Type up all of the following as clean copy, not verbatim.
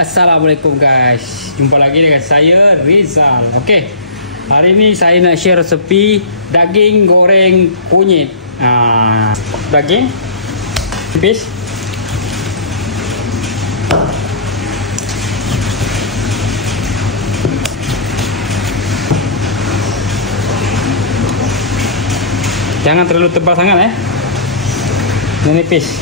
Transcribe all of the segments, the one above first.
Assalamualaikum guys, jumpa lagi dengan saya Rizal. Okey, hari ini saya nak share resepi daging goreng kunyit. Daging tipis, jangan terlalu tebal sangat nipis.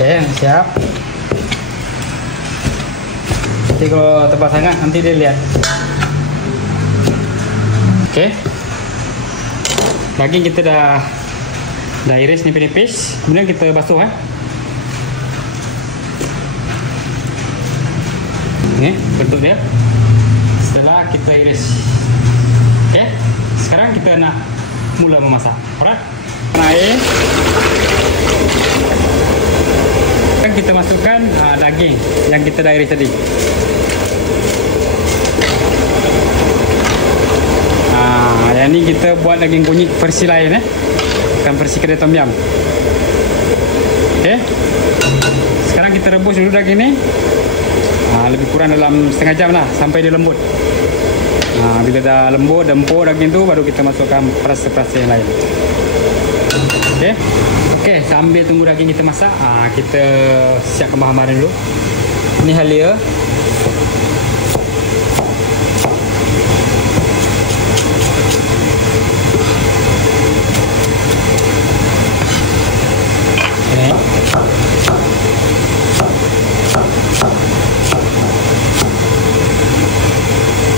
Okey, siap. Nanti kalau tebal sangat nanti dia lihat. Okey. Daging kita dah iris nipis-nipis. Kemudian kita basuh Ini bentuk dia. Setelah kita iris. Okey. Sekarang kita nak mula memasak. Alright. Air. Kita masukkan daging yang kita dah iris tadi. Yang ni kita buat daging kunyit versi lain bukan versi kedai tom yum. Okey. Sekarang kita rebus dulu daging ni. Lebih kurang dalam setengah jam lah sampai dia lembut. Bila dah lembut dan empuk daging tu, baru kita masukkan perasa-perasa yang lain. Okey. Okey, sambil tunggu daging kita masak, kita siapkan bahan-bahan dulu. Ini halia. Okay.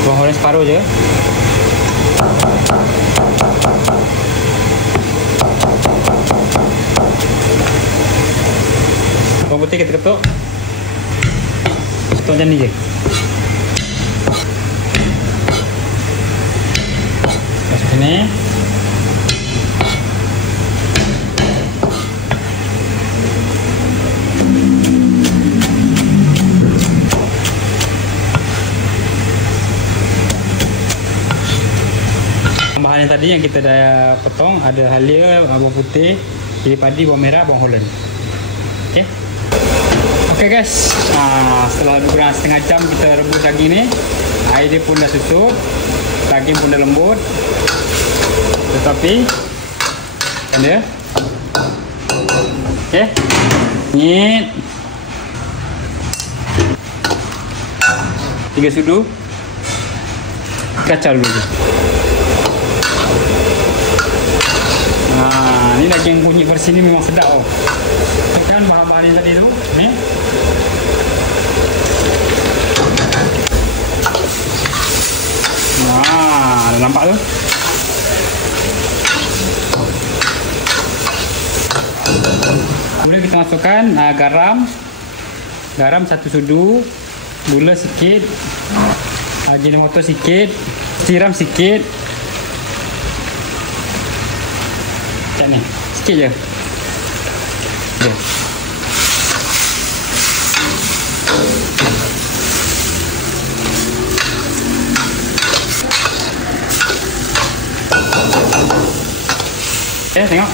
Bawang goreng separuh je. Bawang putih kita ketuk macam ni je. Masuk sini. Bahan yang tadi yang kita dah potong, ada halia, bawang putih, cili padi, bawang merah, bawang holland. Okey. Okey guys, setelah lebih kurang setengah jam kita rebus daging ni, air dia pun dah susut, daging pun dah lembut. Tetapi dia okey, ni 3 sudu kacau dulu. Ni daging kunyit versi ni memang sedap Tekan bahan-bahan yang tadi tu ni. Dah nampak tu. Kemudian kita masukkan garam 1 sudu, gula sikit, ajinomoto sikit, siram sikit. Macam ni, sikit je. Okay. Tengok.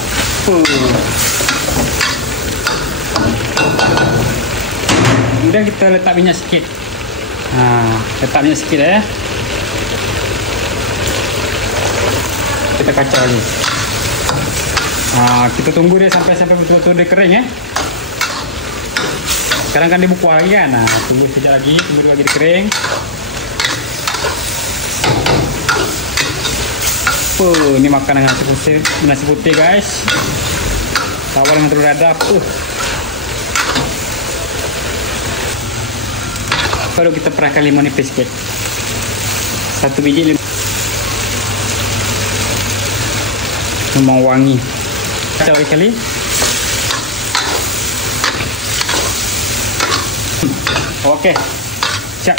Kemudian kita letak minyak sikit. Letak minyak sikit Kita kacau lagi. Kita tunggu dia sampai betul-betul dia kering Sekarang kan dia berkuah lagi kan. Tunggu sekejap lagi, tunggu lagi dia kering. Ini makan dengan nasi putih guys. Tawar dengan telur dadar. Baru kita perahkan limau nipis sikit. 1 biji limau. Memang wangi. Kacau sekali. Okey. Siap.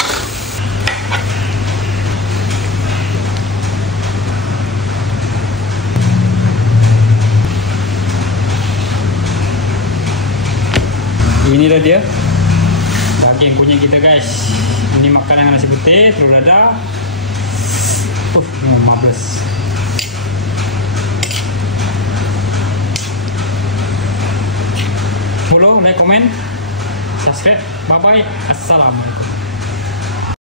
Inilah dia daging kunyit kita guys. Ini makanan dengan nasi putih, telur dadah. Marvelous. Follow, like, comment, subscribe. Bye bye. Assalamualaikum.